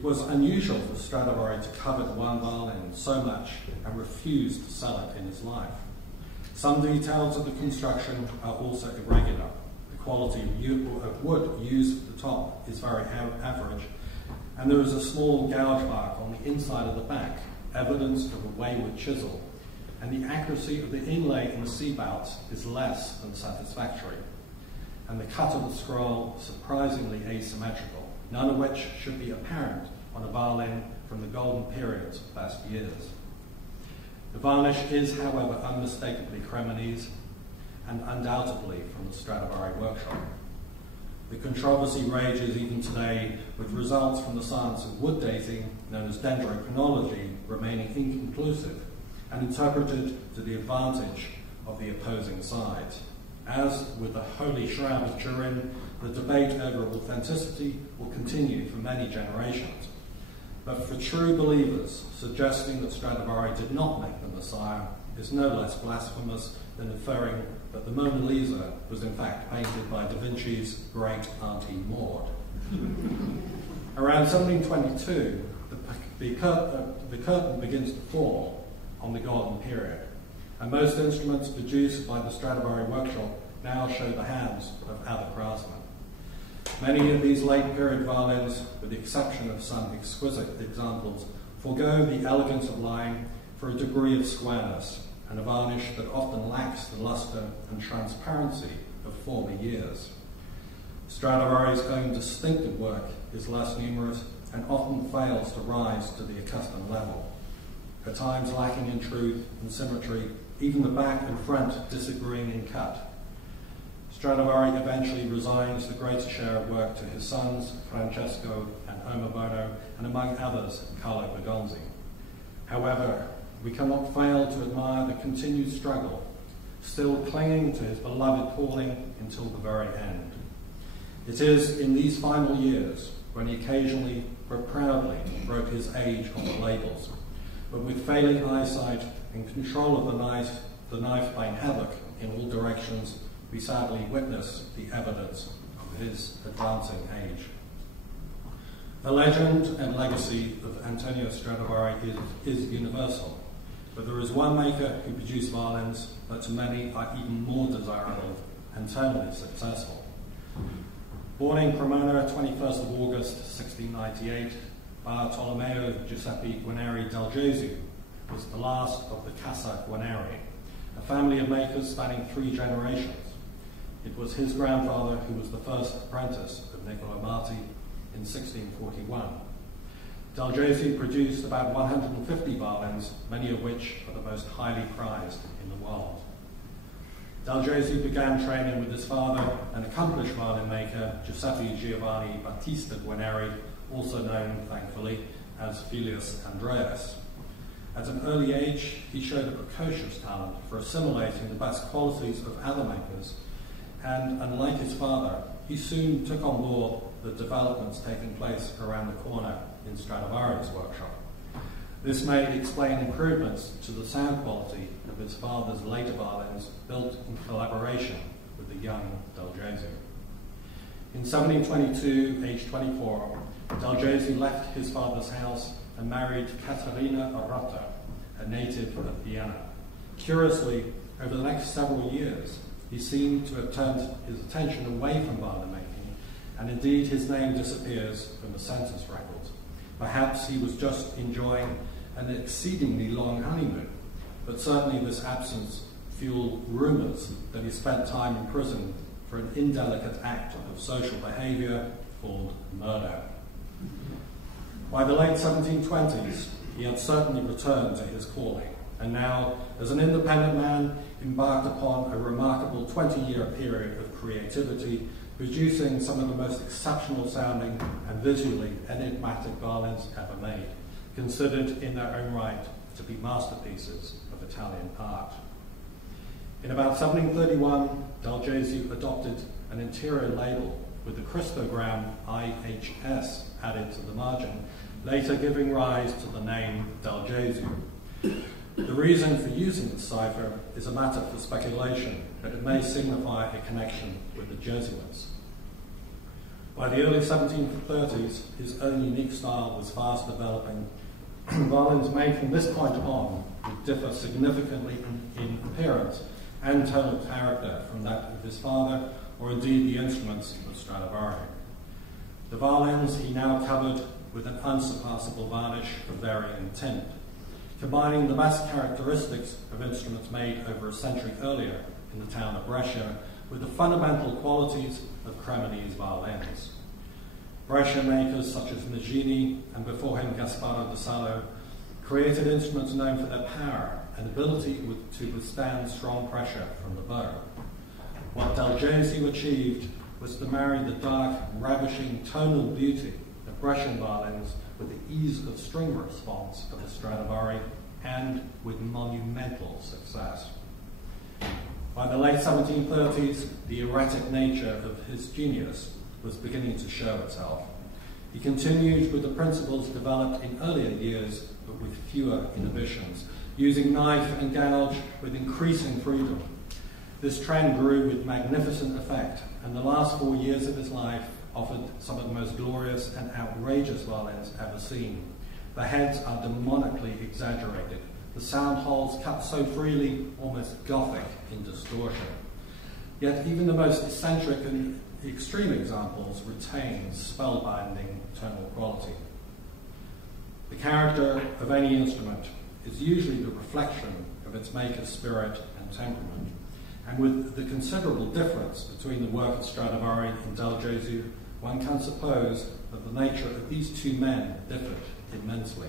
It was unusual for Stradivari to covet one violin so much and refuse to sell it in his life. Some details of the construction are also irregular. The quality of wood used at the top is very average, and there is a small gouge mark on the inside of the back, evidence of a wayward chisel, and the accuracy of the inlay in the C-bouts is less than satisfactory, and the cut of the scroll surprisingly asymmetrical, none of which should be apparent on a violin from the golden periods of past years. The varnish is, however, unmistakably Cremonese and undoubtedly from the Stradivari workshop. The controversy rages even today, with results from the science of wood dating, known as dendrochronology, remaining inconclusive and interpreted to the advantage of the opposing sides. As with the Holy Shroud of Turin, the debate over authenticity will continue for many generations. But for true believers, suggesting that Stradivari did not make the Messiah is no less blasphemous than inferring that the Mona Lisa was in fact painted by Da Vinci's great Auntie Maud. Around 1722, the curtain begins to fall on the golden period, and most instruments produced by the Stradivari workshop now show the hands of other craftsmen. Many of these late period violins, with the exception of some exquisite examples, forego the elegance of line for a degree of squareness and a varnish that often lacks the luster and transparency of former years. Stradivari's own distinctive work is less numerous and often fails to rise to the accustomed level, at times lacking in truth and symmetry, even the back and front disagreeing in cut. Stradivari eventually resigns the greater share of work to his sons, Francesco and Omobono, and among others, Carlo Bergonzi. However, we cannot fail to admire the continued struggle, still clinging to his beloved calling until the very end. It is in these final years when he occasionally but proudly broke his age on the labels, but with failing eyesight and control of the knife playing havoc in all directions, we sadly witness the evidence of his advancing age. The legend and legacy of Antonio Stradivari is universal, but there is one maker who produced violins that to many are even more desirable and terminally successful. Born in Cremona, 21st of August 1698, Bartolomeo Giuseppe Guarneri del Gesu was the last of the Casa Guarneri, a family of makers spanning 3 generations. It was his grandfather who was the first apprentice of Niccolo Marti in 1641. Del Gesu produced about 150 violins, many of which are the most highly prized in the world. Del Gesu began training with his father, an accomplished violin maker, Giuseppe Giovanni Battista Guarneri, also known, thankfully, as Filius Andreas. At an early age, he showed a precocious talent for assimilating the best qualities of other makers, and unlike his father, he soon took on board the developments taking place around the corner in Stradivari's workshop. This may explain improvements to the sound quality of his father's later violins built in collaboration with the young Del Gesu. In 1722, aged 24, Del Gesu left his father's house and married Caterina Arata, a native of Vienna. Curiously, over the next several years, he seemed to have turned his attention away from violin making, and indeed his name disappears from the census records. Perhaps he was just enjoying an exceedingly long honeymoon, but certainly this absence fueled rumors that he spent time in prison for an indelicate act of social behavior called murder. By the late 1720s, he had certainly returned to his calling, and now, as an independent man, embarked upon a remarkable 20-year period of creativity, producing some of the most exceptional sounding and visually enigmatic violins ever made, considered in their own right to be masterpieces of Italian art. In about 1731, Del Gesu adopted an interior label with the Christogram IHS added to the margin, later giving rise to the name Del Gesu. The reason for using the cipher is a matter for speculation, but it may signify a connection with the Jesuits. By the early 1730s, his own unique style was fast developing. Violins made from this point on would differ significantly in appearance and tone of character from that of his father, or indeed the instruments of Stradivari. The violins he now covered with an unsurpassable varnish of varying tint, combining the best characteristics of instruments made over a century earlier in the town of Brescia with the fundamental qualities of Cremonese violins. Brescia makers such as Maggini and before him Gasparo da Salo created instruments known for their power and ability to withstand strong pressure from the bow. What Del Gesu achieved was to marry the dark, ravishing tonal beauty of Brescian violins with the ease of string response of the Stradivari and with monumental success. By the late 1730s, the erratic nature of his genius was beginning to show itself. He continued with the principles developed in earlier years, but with fewer inhibitions, using knife and gouge with increasing freedom. This trend grew with magnificent effect, and the last 4 years of his life offered some of the most glorious and outrageous violins ever seen. The heads are demonically exaggerated, the sound holes cut so freely, almost gothic in distortion. Yet even the most eccentric and extreme examples retain spellbinding tonal quality. The character of any instrument is usually the reflection of its maker's spirit and temperament, and with the considerable difference between the work of Stradivari and Del Gesu, one can suppose that the nature of these two men differed immensely.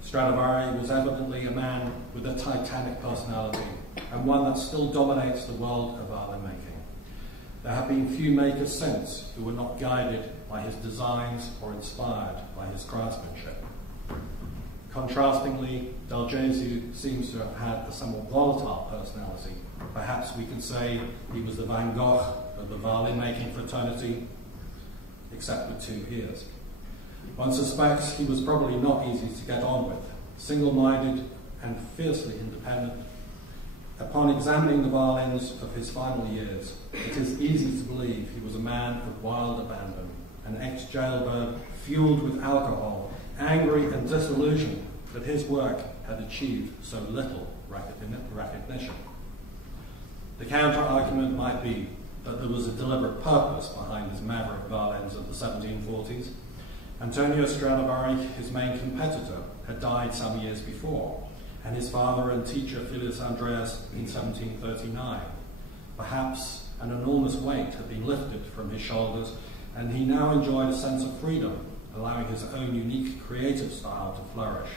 Stradivari was evidently a man with a titanic personality, and one that still dominates the world of violin making. There have been few makers since who were not guided by his designs or inspired by his craftsmanship. Contrastingly, Del Gesu seems to have had a somewhat volatile personality. Perhaps we can say he was the Van Gogh of the violin-making fraternity, except with 2 ears. One suspects he was probably not easy to get on with, single-minded and fiercely independent. Upon examining the violins of his final years, it is easy to believe he was a man of wild abandon, an ex-jailbird fueled with alcohol, angry and disillusioned that his work had achieved so little recognition. The counter-argument might be that there was a deliberate purpose behind his maverick violins of the 1740s. Antonio Stradivari, his main competitor, had died some years before, and his father and teacher Filius Andreas in 1739. Perhaps an enormous weight had been lifted from his shoulders, and he now enjoyed a sense of freedom, allowing his own unique creative style to flourish.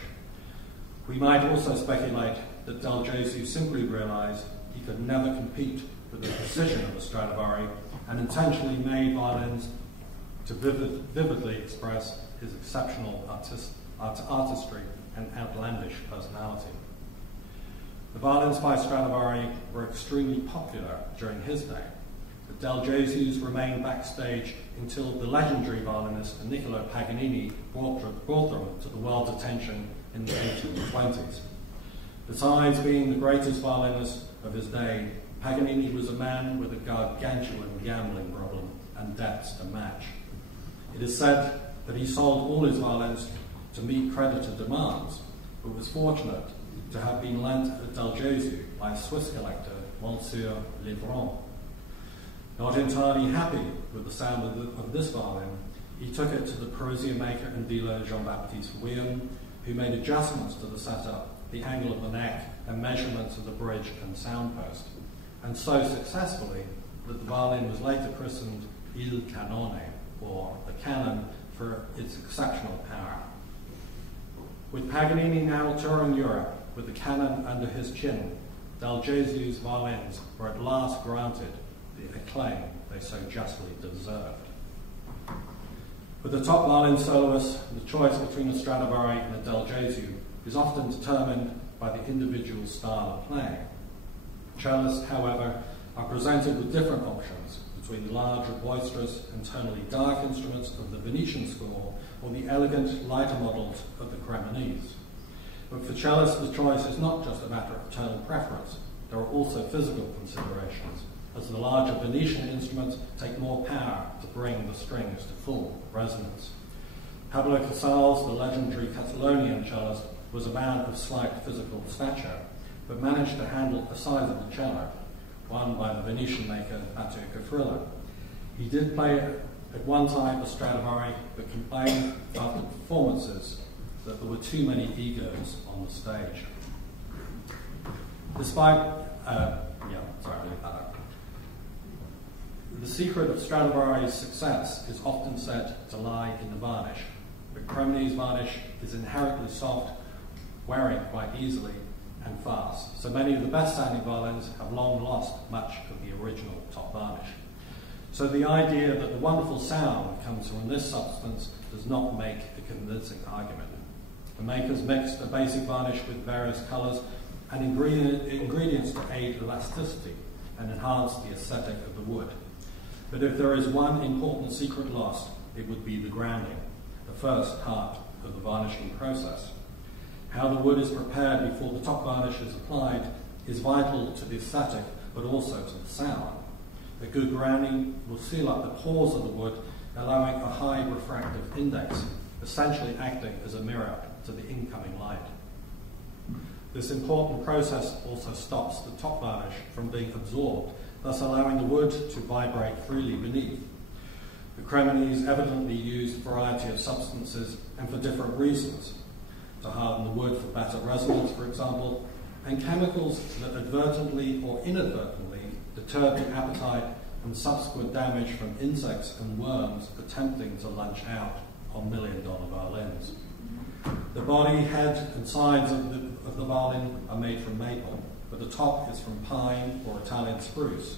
We might also speculate that Del Gesu simply realized he could never compete with the precision of a Stradivari and intentionally made violins to vividly express his exceptional artistry and outlandish personality. The violins by Stradivari were extremely popular during his day, but Del Gesu's remained backstage until the legendary violinist Niccolo Paganini brought them to the world's attention in the 1820s. Besides being the greatest violinist of his day, Paganini was a man with a gargantuan gambling problem and debts to match. It is said that he sold all his violins to meet creditor demands, but was fortunate to have been lent at Del Gesu by a Swiss collector, Monsieur Livron. Not entirely happy with the sound of this violin, he took it to the Parisian maker and dealer Jean-Baptiste William, who made adjustments to the setup, the angle of the neck, and measurements of the bridge and sound post, and so successfully that the violin was later christened Il Canone, or the cannon, for its exceptional power. With Paganini now touring Europe with the cannon under his chin, Del Gesu's violins were at last granted the acclaim they so justly deserved. For the top violin soloist, the choice between a Stradivari and a Del Gesu is often determined by the individual style of playing. Cellists, however, are presented with different options between the larger, boisterous and tonally dark instruments of the Venetian school or the elegant, lighter models of the Cremonese. But for cellists, the choice is not just a matter of tonal preference. There are also physical considerations. as the larger Venetian instruments take more power to bring the strings to full resonance. Pablo Casals, the legendary Catalonian cellist, was a man of slight physical stature, but managed to handle a sizable cello, won by the Venetian maker Matteo Cafrilla. He did play at one time a Stradivari, but complained after performances that there were too many egos on the stage. Despite, the secret of Stradivari's success is often said to lie in the varnish, but Cremonese varnish is inherently soft, wearing quite easily and fast. So many of the best-sounding violins have long lost much of the original top varnish. So the idea that the wonderful sound comes from this substance does not make a convincing argument. The makers mixed a basic varnish with various colours and ingredients to aid elasticity and enhance the aesthetic of the wood. But if there is one important secret lost, it would be the grinding, the first part of the varnishing process. How the wood is prepared before the top varnish is applied is vital to the aesthetic, but also to the sound. A good grinding will seal up the pores of the wood, allowing a high refractive index, essentially acting as a mirror to the incoming light. This important process also stops the top varnish from being absorbed, thus allowing the wood to vibrate freely beneath. The Cremonese evidently used a variety of substances and for different reasons, to harden the wood for better resonance, for example, and chemicals that advertently or inadvertently deterred the appetite and subsequent damage from insects and worms attempting to lunch out on million-dollar violins. The body, head, and sides of the violin are made from maple, but the top is from pine or Italian spruce.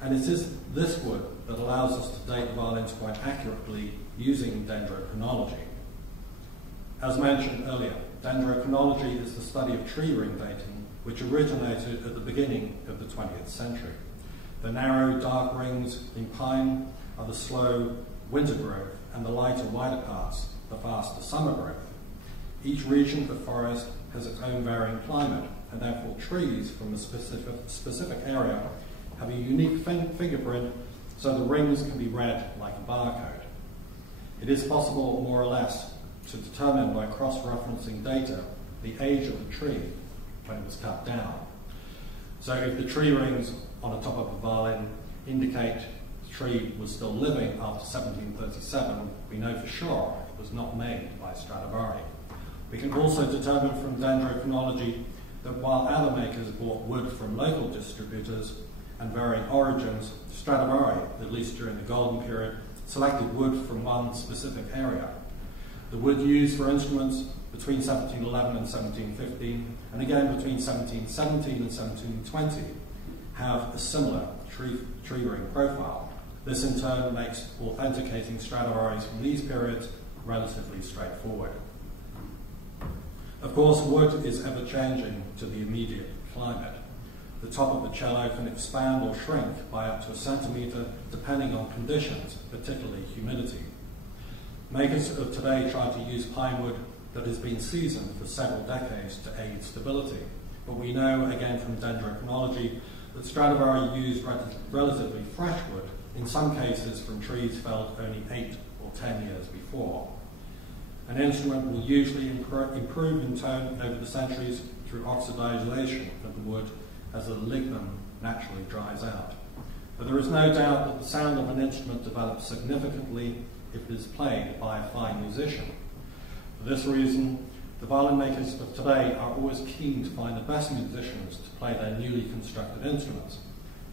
And it is this wood that allows us to date the violins quite accurately using dendrochronology. As mentioned earlier, dendrochronology is the study of tree ring dating, which originated at the beginning of the 20th century. The narrow, dark rings in pine are the slow winter growth, and the lighter, wider parts, the faster summer growth. Each region of forest has its own varying climate, and therefore trees from a specific area have a unique fingerprint, so the rings can be read like a barcode. It is possible, more or less, to determine by cross-referencing data the age of the tree when it was cut down. So if the tree rings on the top of a violin indicate the tree was still living after 1737, we know for sure it was not made by Stradivari. We can also determine from dendrochronology that while other makers bought wood from local distributors and varying origins, Stradivari, at least during the golden period, selected wood from one specific area. The wood used for instruments between 1711 and 1715, and again between 1717 and 1720, have a similar tree ring profile. This in turn makes authenticating Stradivari's from these periods relatively straightforward. Of course, wood is ever-changing to the immediate climate. The top of the cello can expand or shrink by up to a centimetre depending on conditions, particularly humidity. Makers of today try to use pine wood that has been seasoned for several decades to aid stability, but we know again from dendrochronology that Stradivari used relatively fresh wood, in some cases from trees felled only 8 or 10 years before. An instrument will usually improve in tone over the centuries through oxidization of the wood as the lignum naturally dries out. But there is no doubt that the sound of an instrument develops significantly if it is played by a fine musician. For this reason, the violin makers of today are always keen to find the best musicians to play their newly constructed instruments.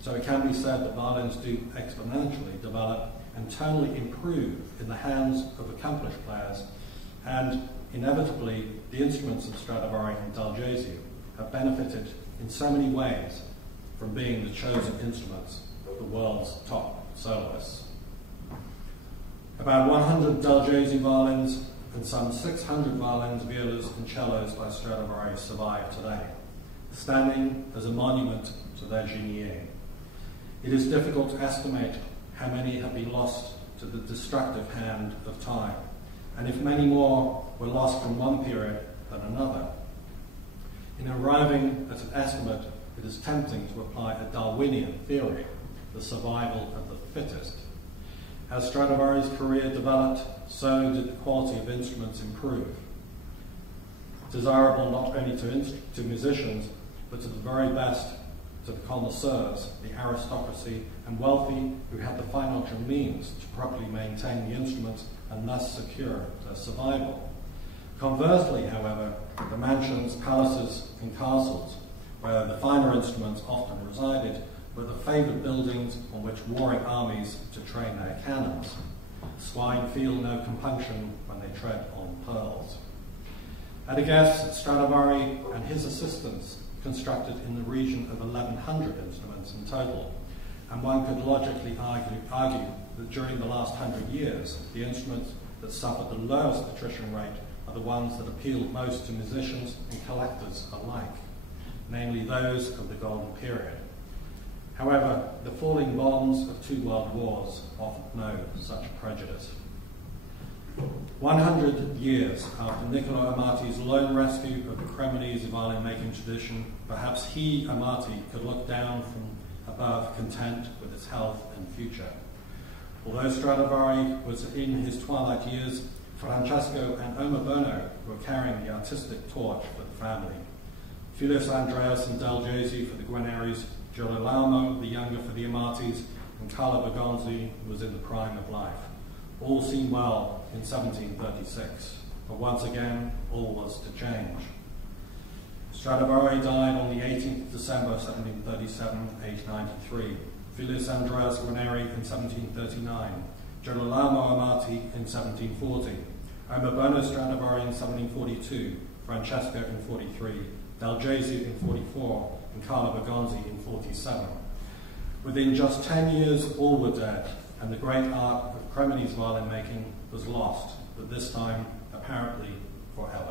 So it can be said that violins do exponentially develop and tonally improve in the hands of accomplished players, and inevitably the instruments of Stradivari and Gesu have benefited in so many ways from being the chosen instruments of the world's top soloists. About 100 Gesu violins and some 600 violins, violas and cellos by Stradivari survive today, standing as a monument to their génie. It is difficult to estimate how many have been lost to the destructive hand of time, and if many more were lost from one period than another. In arriving at an estimate, it is tempting to apply a Darwinian theory, the survival of the fittest. As Stradivari's career developed, so did the quality of instruments improve. Desirable not only to musicians, but to the very best, to the connoisseurs, the aristocracy, and wealthy who had the financial means to properly maintain the instruments and thus secure their survival. Conversely, however, the mansions, palaces, and castles, where the finer instruments often resided, were the favoured buildings on which warring armies to train their cannons. Swine feel no compunction when they tread on pearls. At a guess, Stradivari and his assistants constructed in the region of 1,100 instruments in total, and one could logically argue that during the last 100 years, the instruments that suffered the lowest attrition rate are the ones that appealed most to musicians and collectors alike, namely those of the Golden Period. However, the falling bonds of 2 world wars offered no such prejudice. 100 years after Niccolo Amati's lone rescue of the Cremonese violin-making tradition, perhaps he, Amati, could look down from above content with his health and future. Although Stradivari was in his twilight years, Francesco and Omobono were carrying the artistic torch for the family. Filius Andreas and Del Gesu for the Guarneris, Girolamo, the younger, for the Amatis, and Carlo Bergonzi was in the prime of life. All seemed well in 1736, but once again, all was to change. Stradivari died on the 18th of December 1737, aged 93. Filius Andreas Guarneri in 1739. Girolamo Amati in 1740. Omobono Stradivari in 1742. Francesco in 43. Del Gesu in 44. And Carlo Bergonzi in 47. Within just 10 years, all were dead, and the great art of Cremonese violin making was lost, but this time, apparently, forever.